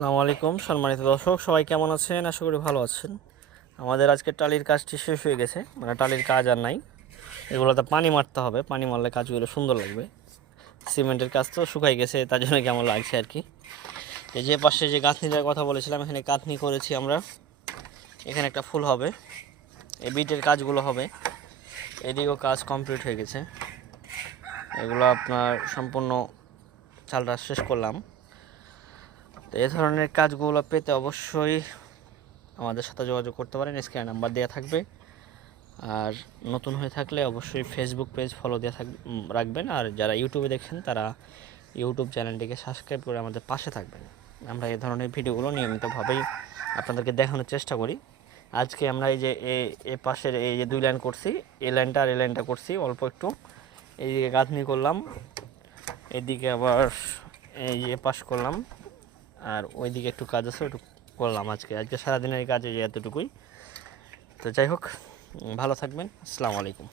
আসসালামু আলাইকুম সম্মানিত দর্শক, সবাই কেমন আছেন? আশা করি ভালো আছেন। আমাদের আজকে টালির কাজটি শেষ হয়ে গেছে, মানে টালির কাজ আর নাই। এগুলোতে পানি মারতে হবে, পানি মারলে কাজগুলো সুন্দর লাগবে। সিমেন্টের কাজ তো শুকাই গেছে, তার জন্য কেমন লাগছে আর কি। এই যে পাশে যে গাঁথনিটার কথা বলেছিলাম, এখানে গাঁথনি করেছি আমরা। এখানে একটা ফুল হবে, এই বিটের কাজগুলো হবে। এদিকেও কাজ কমপ্লিট হয়ে গেছে। এগুলো আপনার সম্পূর্ণ চালটা শেষ করলাম। তো এই ধরনের কাজগুলো পেতে অবশ্যই আমাদের সাথে যোগাযোগ করতে পারেন, স্ক্রিনে নাম্বার দেওয়া থাকবে। আর নতুন হয়ে থাকলে অবশ্যই ফেসবুক পেজ ফলো দিয়ে রাখবেন। আর যারা ইউটিউবে দেখছেন তারা ইউটিউব চ্যানেলটিকে সাবস্ক্রাইব করে আমাদের পাশে থাকবেন। আমরা এই ধরনের ভিডিওগুলো নিয়মিতভাবেই আপনাদেরকে দেখানোর চেষ্টা করি। আজকে আমরা এই যে এ পাশের এই যে 2 লাইন করছি, এই লাইনটা আর এই লাইনটা করছি অল্প একটু। এইদিকে গাঁথনি করলাম, এদিকে আবার এই যে পাশ করলাম, আর ওইদিকে একটু কাজ আছে ওইটুকু করলাম। আজকে সারাদিনের কাজ এই এতটুকুই। তো যাই হোক, ভালো থাকবেন। আসসালামু আলাইকুম।